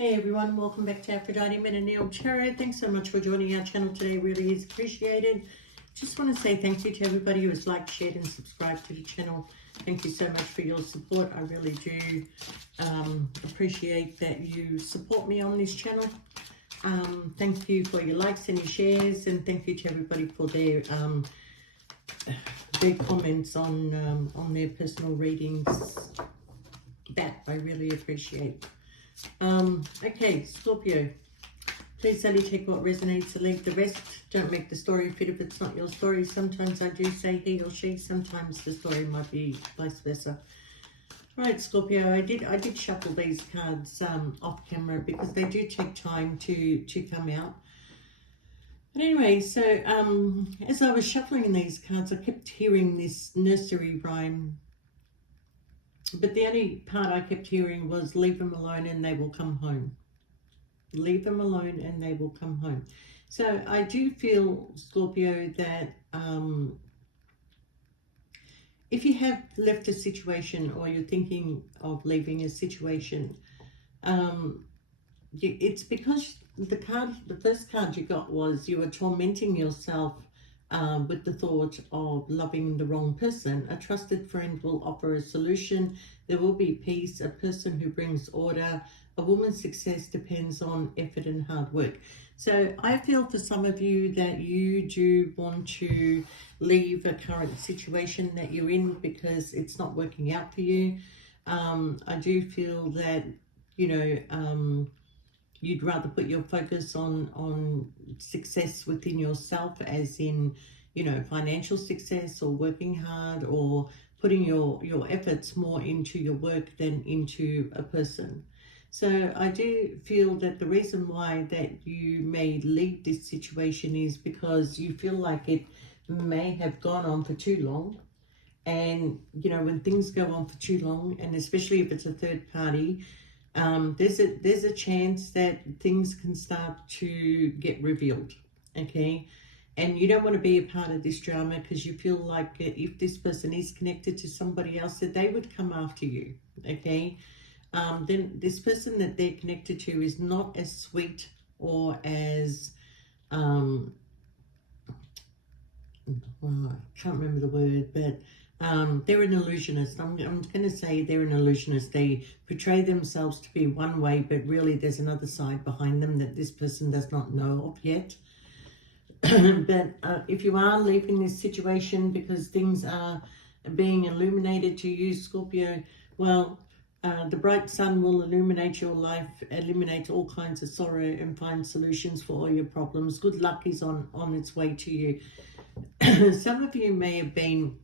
Hey everyone, welcome back to Aphrodite Men and Neil Tarot. Thanks so much for joining our channel today, really is appreciated. Just want to say thank you to everybody who has liked, shared and subscribed to the channel. Thank you so much for your support. I really do appreciate that you support me on this channel. Thank you for your likes and your shares, and thank you to everybody for their comments on their personal readings. That I really appreciate. Okay, Scorpio, please only take what resonates and leave the rest. Don't make the story fit if it's not your story. Sometimes I do say he or she, sometimes the story might be vice versa. Right, Scorpio, I did shuffle these cards off camera because they do take time to come out. But anyway, so as I was shuffling these cards, I kept hearing this nursery rhyme. But the only part I kept hearing was leave them alone and they will come home. Leave them alone and they will come home. So I do feel, Scorpio, that if you have left a situation or you're thinking of leaving a situation, it's because the first card you got was you were tormenting yourself with the thought of loving the wrong person. A trusted friend will offer a solution. There will be peace. A person who brings order. A woman's success depends on effort and hard work. So I feel for some of you that you do want to leave a current situation that you're in because it's not working out for you. I do feel that, you know, you'd rather put your focus on success within yourself, as in, you know, financial success or working hard or putting your efforts more into your work than into a person. So I do feel that the reason why that you may leave this situation is because you feel like it may have gone on for too long. And, you know, when things go on for too long, and especially if it's a third party, there's a chance that things can start to get revealed, okay? And you don't want to be a part of this drama because you feel like if this person is connected to somebody else, that they would come after you, okay? Then this person that they're connected to is not as sweet or as, well, I can't remember the word, but they're an illusionist. I'm going to say they're an illusionist. They portray themselves to be one way, but really there's another side behind them that this person does not know of yet. But if you are leaving this situation because things are being illuminated to you, Scorpio, well, the bright sun will illuminate your life, eliminate all kinds of sorrow and find solutions for all your problems. Good luck is on its way to you. Some of you may have been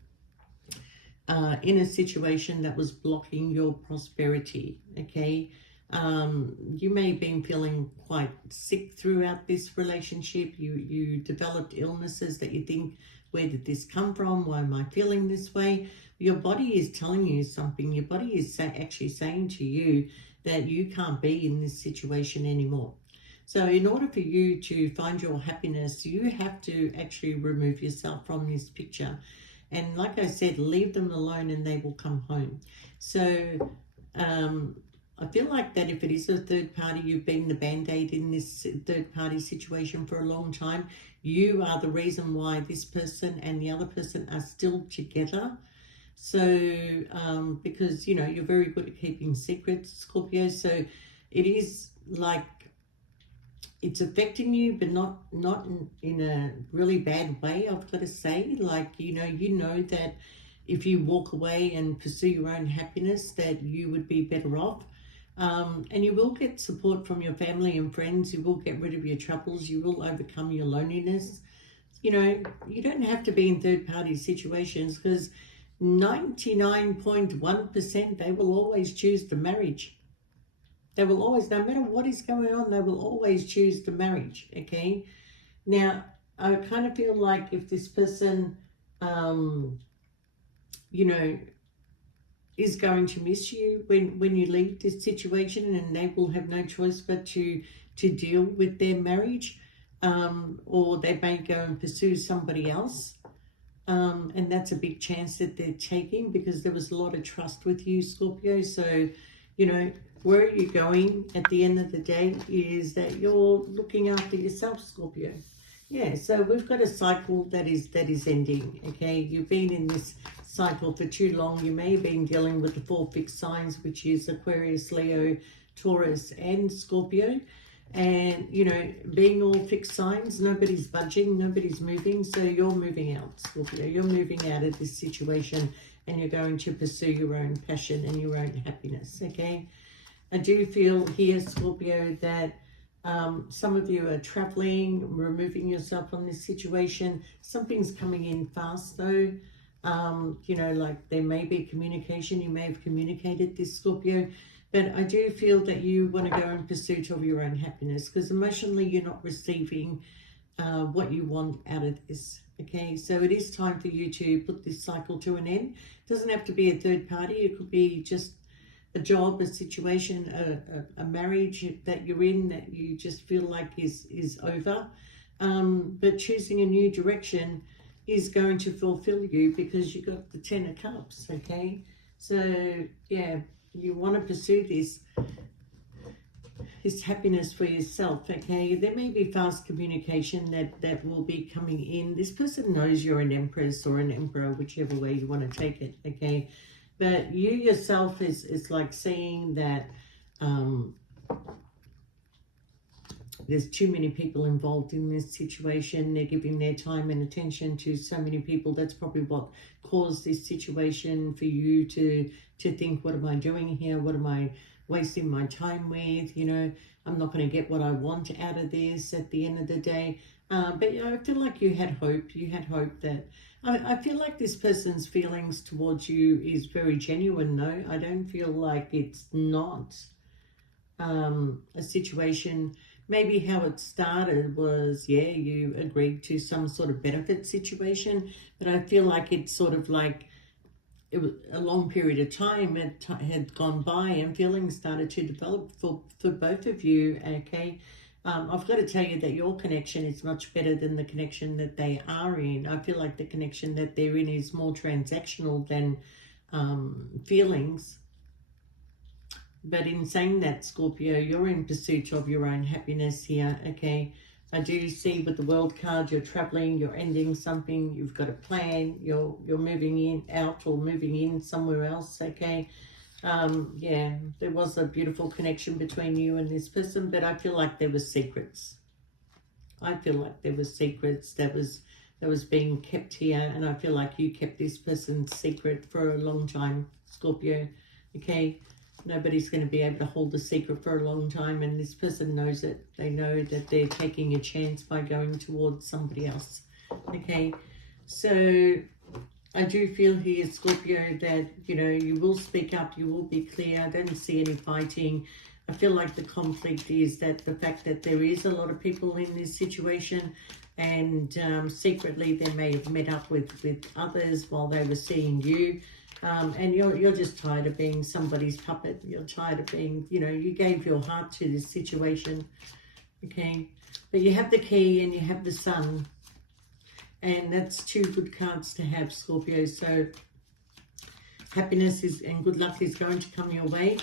in a situation that was blocking your prosperity, okay? You may have been feeling quite sick throughout this relationship. You developed illnesses that you think, where did this come from? Why am I feeling this way? Your body is telling you something. Your body is actually saying to you that you can't be in this situation anymore. So in order for you to find your happiness, you have to actually remove yourself from this picture. And like I said, leave them alone and they will come home. So I feel like that if it is a third party, you've been the band-aid in this third party situation for a long time. You are the reason why this person and the other person are still together. So because, you know, you're very good at keeping secrets, Scorpio. So it is like it's affecting you, but not in a really bad way, I've got to say. Like, you know that if you walk away and pursue your own happiness, that you would be better off. And you will get support from your family and friends. You will get rid of your troubles. You will overcome your loneliness. You know, you don't have to be in third-party situations because 99.1% they will always choose the marriage. They will always, no matter what is going on, they will always choose the marriage, okay? Now, I kind of feel like if this person, you know, is going to miss you when you leave this situation, and they will have no choice but to deal with their marriage, or they may go and pursue somebody else. And that's a big chance that they're taking because there was a lot of trust with you, Scorpio. So, you know, where are you going at the end of the day is that you're looking after yourself, Scorpio. Yeah, so we've got a cycle that is ending, okay? You've been in this cycle for too long. You may have been dealing with the 4 fixed signs, which is Aquarius, Leo, Taurus, and Scorpio. And, you know, being all fixed signs, nobody's budging, nobody's moving. So you're moving out, Scorpio. You're moving out of this situation and you're going to pursue your own passion and your own happiness, okay? I do feel here, Scorpio, that some of you are traveling, removing yourself from this situation. Something's coming in fast, though. You know, like there may be communication. You may have communicated this, Scorpio. But I do feel that you want to go in pursuit of your own happiness because emotionally you're not receiving what you want out of this. Okay, so it is time for you to put this cycle to an end. It doesn't have to be a third party. It could be just a job, a situation, a marriage that you're in that you just feel like is over. But choosing a new direction is going to fulfill you because you got the 10 of Cups, okay? So, yeah, you want to pursue this happiness for yourself, okay? There may be fast communication that will be coming in. This person knows you're an empress or an emperor, whichever way you want to take it, okay? But you yourself is like seeing that there's too many people involved in this situation. They're giving their time and attention to so many people. That's probably what caused this situation for you to think, what am I doing here? What am I wasting my time with? You know, I'm not going to get what I want out of this at the end of the day. But you know, I feel like you had hope. You had hope that... I feel like this person's feelings towards you is very genuine, though. I don't feel like it's not a situation... Maybe how it started was, yeah, you agreed to some sort of benefit situation, but I feel like it's sort of like it was a long period of time had gone by and feelings started to develop for both of you, okay? I've got to tell you that your connection is much better than the connection that they are in. I feel like the connection that they're in is more transactional than feelings. But in saying that, Scorpio, you're in pursuit of your own happiness here, okay? I do see with the World card, you're traveling, you're ending something, you've got a plan, you're moving in, out or moving in somewhere else, okay? Yeah, there was a beautiful connection between you and this person, but I feel like there were secrets. I feel like there were secrets that was being kept here, and I feel like you kept this person's secret for a long time, Scorpio, okay? Nobody's going to be able to hold the secret for a long time, and this person knows it. They know that they're taking a chance by going towards somebody else. Okay, so I do feel here, Scorpio, that, you know, you will speak up, you will be clear. I don't see any fighting. I feel like the conflict is that the fact that there is a lot of people in this situation, and secretly they may have met up with others while they were seeing you. And you're just tired of being somebody's puppet. You're tired of being, you know, you gave your heart to this situation, okay? But you have the key and you have the sun, and that's 2 good cards to have, Scorpio. So happiness and good luck is going to come your way.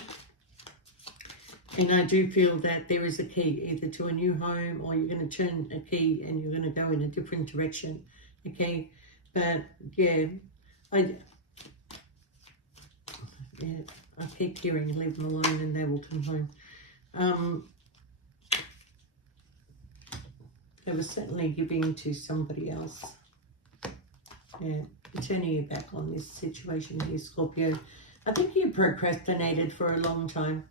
And I do feel that there is a key either to a new home, or you're going to turn a key and you're going to go in a different direction, okay? But yeah, I keep hearing leave them alone and they will come home. They were certainly giving to somebody else. Yeah, turning your back on this situation here, Scorpio. I think you procrastinated for a long time.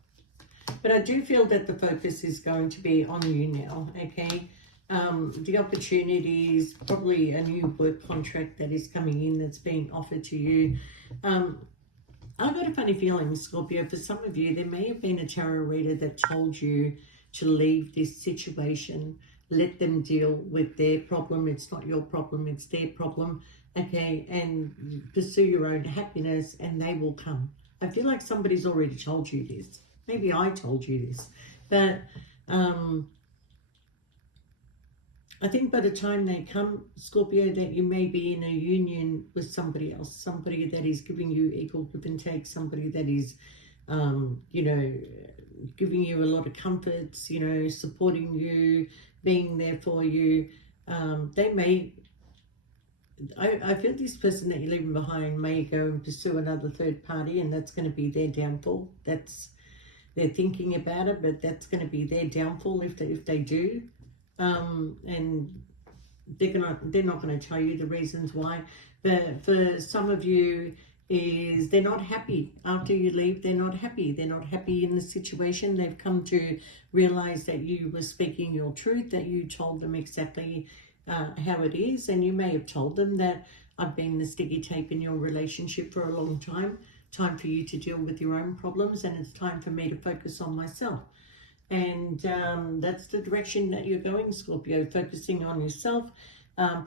But I do feel that the focus is going to be on you now, okay? The opportunities, probably a new work contract that is coming in that's being offered to you. I've got a funny feeling, Scorpio, for some of you, there may have been a tarot reader that told you to leave this situation, let them deal with their problem. It's not your problem, it's their problem, okay? And pursue your own happiness and they will come. I feel like somebody's already told you this. Maybe I told you this. But I think by the time they come, Scorpio, that you may be in a union with somebody else, somebody that is giving you equal give and take, somebody that is, you know, giving you a lot of comforts, you know, supporting you, being there for you. They may, I feel this person that you're leaving behind may go and pursue another third party, and that's going to be their downfall. They're thinking about it, but that's going to be their downfall if they do. And they're not going to tell you the reasons why. But for some of you, is they're not happy after you leave. They're not happy. They're not happy in the situation. They've come to realize that you were speaking your truth, that you told them exactly how it is, and you may have told them that I've been the sticky tape in your relationship for a long time. Time for you to deal with your own problems, and it's time for me to focus on myself. And that's the direction that you're going, Scorpio, focusing on yourself,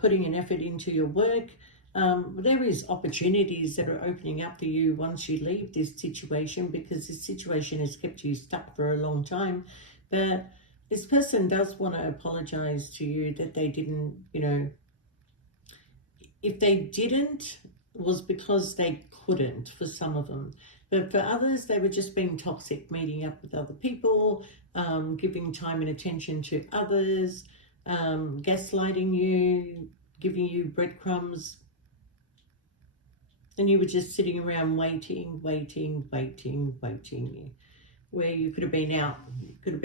putting an effort into your work. There is opportunities that are opening up for you once you leave this situation, because this situation has kept you stuck for a long time. But this person does want to apologize to you that they didn't, you know, if they didn't, was because they couldn't for some of them. But for others, they were just being toxic, meeting up with other people, giving time and attention to others, gaslighting you, giving you breadcrumbs. And you were just sitting around waiting, where you could have been out. You could have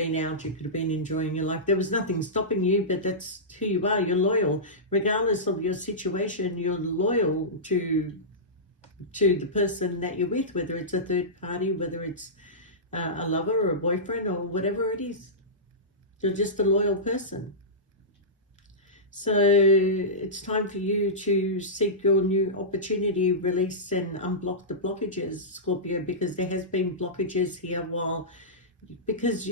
been enjoying your life. There was nothing stopping you, but that's who you are. You're loyal. Regardless of your situation, you're loyal to the person that you're with, whether it's a third party, whether it's a lover or a boyfriend or whatever it is. You're just a loyal person. So it's time for you to seek your new opportunity, release and unblock the blockages, Scorpio, because there has been blockages here because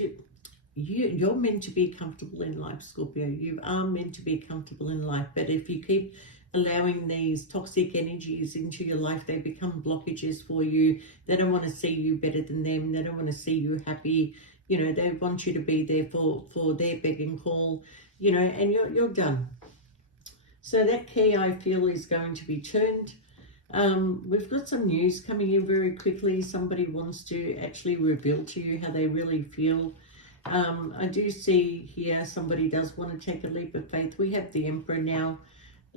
you're meant to be comfortable in life, Scorpio. You are meant to be comfortable in life. But if you keep allowing these toxic energies into your life, they become blockages for you. They don't want to see you better than them. They don't want to see you happy. You know, they want you to be there for their beck and call, you know, and you're done. So that key, I feel, is going to be turned. We've got some news coming in very quickly. Somebody wants to actually reveal to you how they really feel. I do see here somebody does want to take a leap of faith. We have the Emperor now.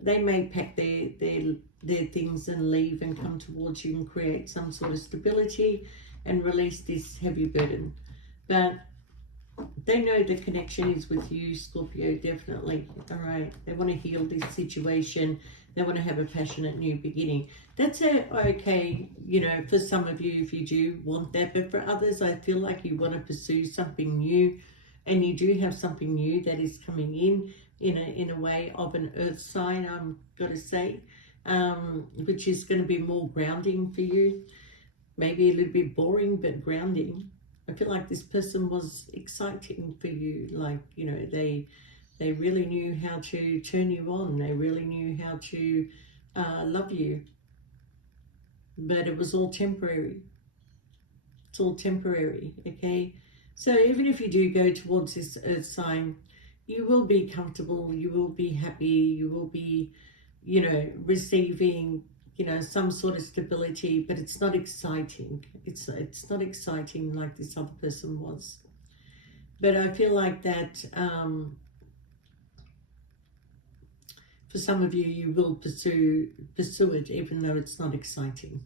They may pack their things and leave and come towards you and create some sort of stability and release this heavy burden. But they know the connection is with you, Scorpio, definitely. All right. They want to heal this situation. They want to have a passionate new beginning. That's okay, you know, for some of you, if you do want that. But for others, I feel like you want to pursue something new. And you do have something new that is coming in a way of an earth sign, I'm got to say, which is going to be more grounding for you. Maybe a little bit boring, but grounding. I feel like this person was exciting for you. Like, you know, they really knew how to turn you on. They really knew how to love you. But it was all temporary. It's all temporary, okay? So even if you do go towards this earth sign, you will be comfortable. You will be happy. You will be, you know, receiving, you know, some sort of stability, but it's not exciting. It's not exciting like this other person was. But I feel like that for some of you, you will pursue it, even though it's not exciting.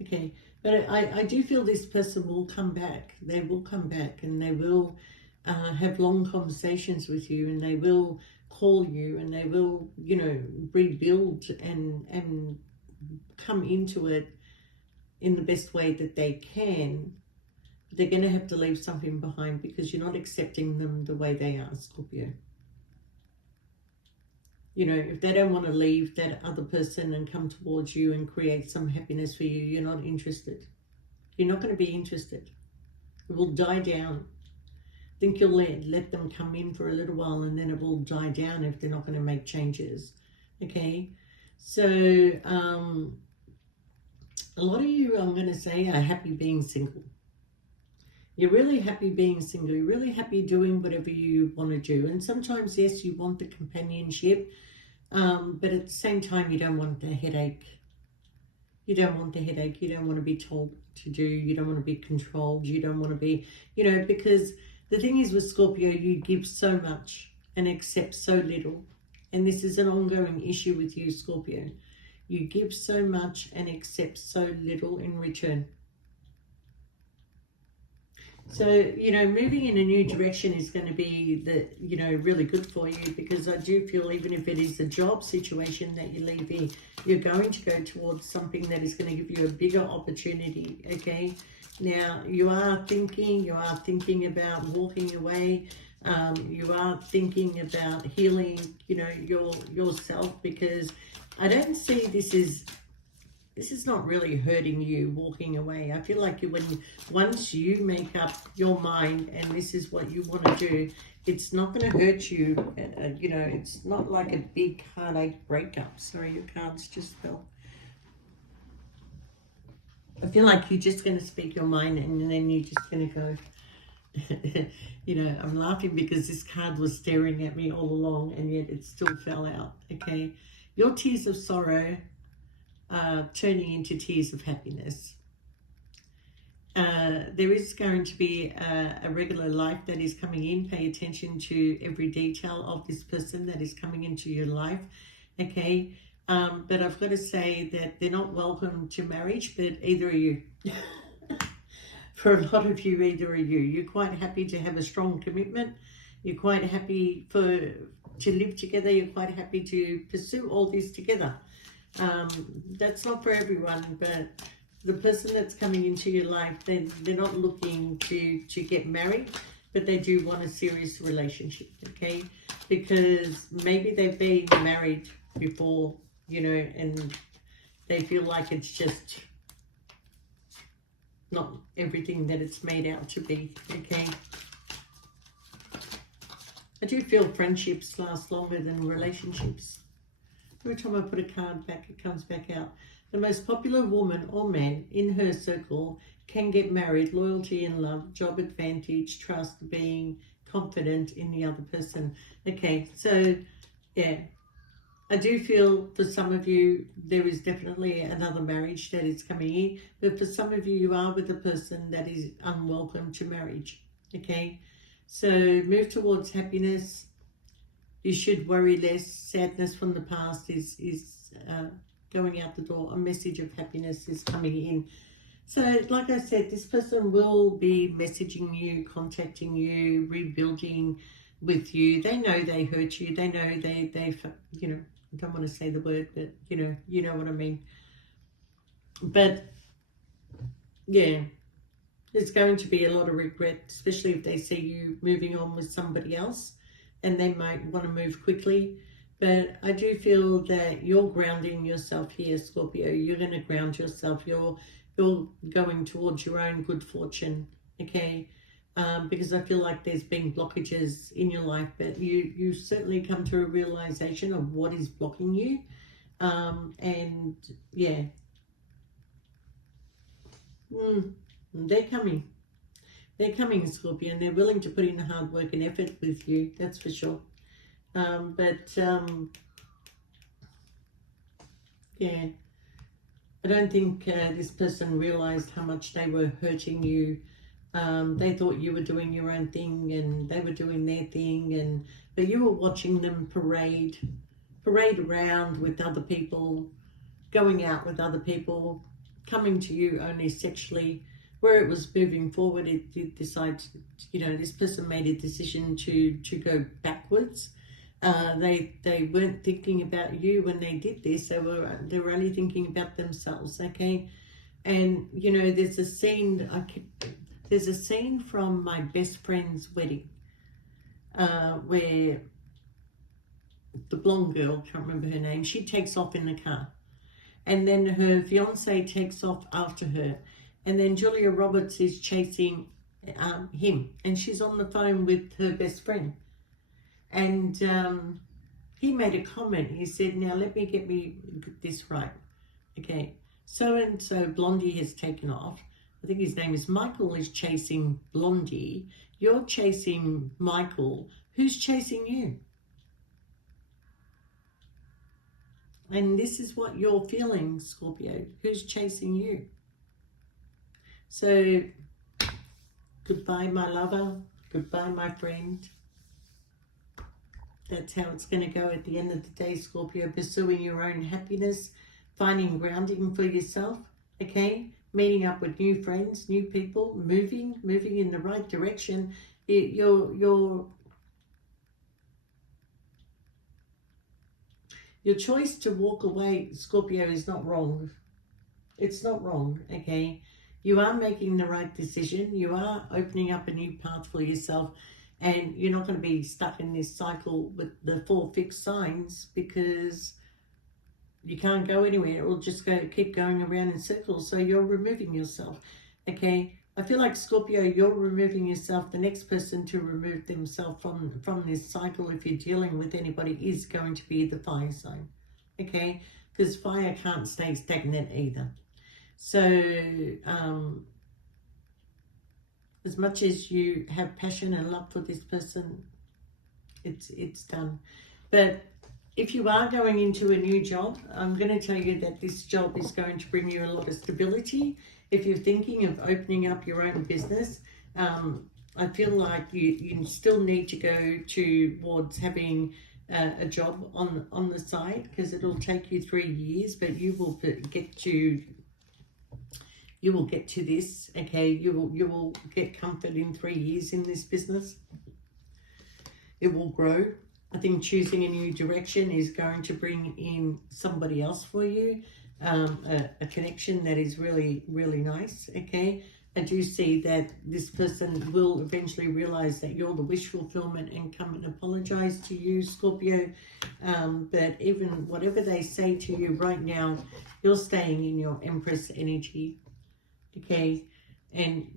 Okay, but I do feel this person will come back. They will come back, and they will have long conversations with you, and they will call you, and they will, you know, rebuild and come into it in the best way that they can. But they're going to have to leave something behind because you're not accepting them the way they are, Scorpio. You know, if they don't want to leave that other person and come towards you and create some happiness for you, you're not interested. You're not going to be interested. It will die down. I think you'll let them come in for a little while, and then it will die down if they're not going to make changes. Okay, so a lot of you, I'm going to say, are happy being single. You're really happy being single. You're really happy doing whatever you want to do. And sometimes, yes, you want the companionship, but at the same time, you don't want the headache. You don't want the headache. You don't want to be told to do. You don't want to be controlled. You don't want to be, you know, because the thing is with Scorpio, you give so much and accept so little. And this is an ongoing issue with you, Scorpio. You give so much and accept so little in return. So, you know, moving in a new direction is going to be, really good for you, because I do feel even if it is a job situation that you leave here, you're going to go towards something that is going to give you a bigger opportunity, okay? Now, you are thinking about walking away. You are thinking about healing, yourself, because I don't see this is not really hurting you walking away. I feel like once you make up your mind and this is what you want to do, it's not going to hurt you. It's not like a big heartache breakup. Sorry, your cards just fell. I feel like you're just going to speak your mind and then you're just going to go. I'm laughing because this card was staring at me all along and yet it still fell out. Okay, your tears of sorrow turning into tears of happiness. There is going to be a regular life that is coming in. Pay attention to every detail of this person that is coming into your life, okay? But I've got to say that they're not welcome to marriage, but either are you. For a lot of you, either are you. You're quite happy to have a strong commitment. You're quite happy to live together. You're quite happy to pursue all this together. That's not for everyone, but the person that's coming into your life, they're not looking to get married, but they do want a serious relationship, okay? Because maybe they've been married before, and they feel like it's just not everything that it's made out to be, okay? I do feel friendships last longer than relationships. Every time I put a card back, it comes back out. The most popular woman or man in her circle can get married, loyalty and love, job advantage, trust, being confident in the other person. Okay, so yeah, I do feel for some of you, there is definitely another marriage that is coming in. But for some of you, you are with a person that is unwelcome to marriage. Okay, so move towards happiness. You should worry less. Sadness from the past is going out the door. A message of happiness is coming in. So, like I said, this person will be messaging you, contacting you, rebuilding with you. They know they hurt you. They know they I don't want to say the word, but you know what I mean. But yeah, there's going to be a lot of regret, especially if they see you moving on with somebody else, and they might want to move quickly. But I do feel that you're grounding yourself here, Scorpio. You're going to ground yourself. You're going towards your own good fortune, okay? Because I feel like there's been blockages in your life, but you certainly come to a realization of what is blocking you. And yeah, they're coming. They're coming, Scorpio, and they're willing to put in the hard work and effort with you, that's for sure. Yeah, I don't think this person realized how much they were hurting you. They thought you were doing your own thing and they were doing their thing, but you were watching them parade around with other people, going out with other people, coming to you only sexually. Where it was moving forward, it did decide, this person made a decision to go backwards. They weren't thinking about you when they did this. They were only thinking about themselves, okay? And there's a scene. There's a scene from my best friend's wedding, where the blonde girl, can't remember her name, she takes off in the car, and then her fiance takes off after her, and then Julia Roberts is chasing him, and she's on the phone with her best friend. And he made a comment. He said, now let me get this right. Okay, so-and-so Blondie has taken off. I think his name is Michael, is chasing Blondie. You're chasing Michael. Who's chasing you? And this is what you're feeling, Scorpio. Who's chasing you? So, goodbye, my lover. Goodbye, my friend. That's how it's going to go at the end of the day, Scorpio. Pursuing your own happiness, finding grounding for yourself, okay? Meeting up with new friends, new people, moving in the right direction. Your choice to walk away, Scorpio, is not wrong. It's not wrong, okay? You are making the right decision. You are opening up a new path for yourself. And you're not going to be stuck in this cycle with the 4 fixed signs, because you can't go anywhere. It will just keep going around in circles. So you're removing yourself, okay? I feel like, Scorpio, you're removing yourself. The next person to remove themselves from this cycle, if you're dealing with anybody, is going to be the fire sign, okay? Because fire can't stay stagnant either. So, as much as you have passion and love for this person, it's done. But if you are going into a new job, I'm going to tell you that this job is going to bring you a lot of stability. If you're thinking of opening up your own business, I feel like you still need to go towards having a job on the side, because it'll take you 3 years, but you will get to this, okay? You will get comfort in 3 years in this business. It will grow. I think choosing a new direction is going to bring in somebody else for you, a connection that is really, really nice, okay? I do see that this person will eventually realize that you're the wish fulfillment and come and apologize to you, Scorpio. But even whatever they say to you right now, you're staying in your Empress energy, okay? And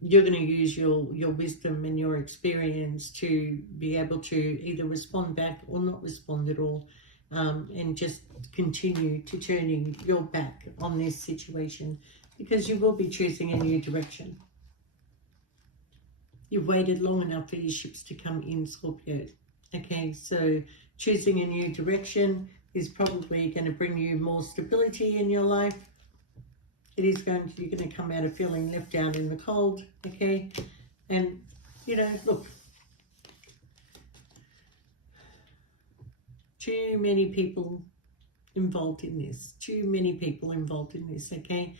you're going to use your wisdom and your experience to be able to either respond back or not respond at all, and just continue to turning your back on this situation, because you will be choosing a new direction. You've waited long enough for your ships to come in, Scorpio. Okay, so choosing a new direction is probably going to bring you more stability in your life. You're going to come out of feeling left out in the cold, okay? And, look, too many people involved in this. Too many people involved in this, okay?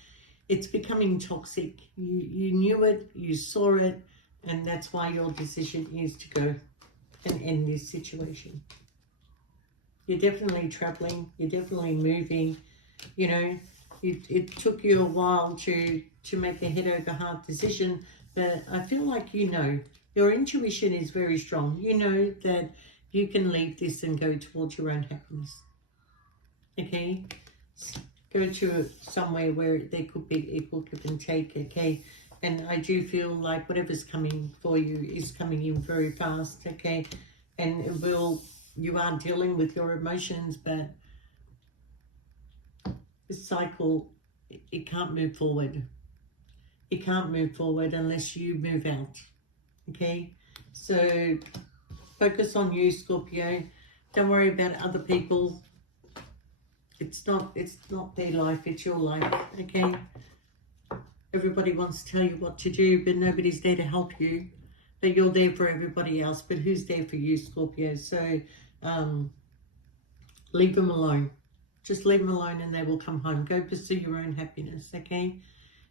It's becoming toxic. You knew it, you saw it, and that's why your decision is to go and end this situation. You're definitely traveling. You're definitely moving, It took you a while to make a head over heart decision, but I feel like your intuition is very strong. You know that you can leave this and go towards your own happiness. Okay? Go to somewhere where there could be equal give and take, okay? And I do feel like whatever's coming for you is coming in very fast, okay? And you are dealing with your emotions, but this cycle, it can't move forward. It can't move forward unless you move out, okay? So focus on you, Scorpio. Don't worry about other people. It's not their life, it's your life, okay? Everybody wants to tell you what to do, but nobody's there to help you. But you're there for everybody else, but who's there for you, Scorpio? So leave them alone. Just leave them alone and they will come home. Go pursue your own happiness, okay?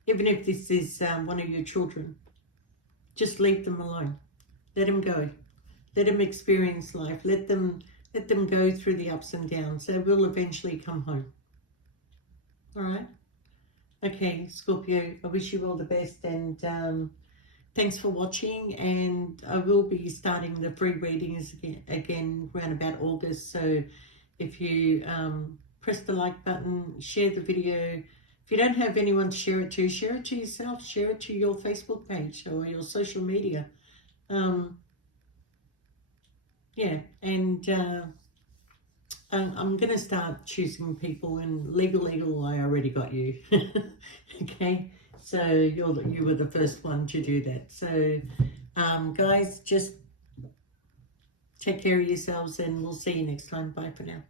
Even if this is one of your children, just leave them alone. Let them go. Let them experience life. Let them go through the ups and downs. They will eventually come home. All right? Okay, Scorpio, I wish you all the best, and thanks for watching. And I will be starting the free readings again around about August. So if you press the like button, share the video. If you don't have anyone to share it to yourself, share it to your Facebook page or your social media. Yeah, and I'm going to start choosing people, and legal, I already got you. Okay, so you were the first one to do that. So, guys, just take care of yourselves, and we'll see you next time. Bye for now.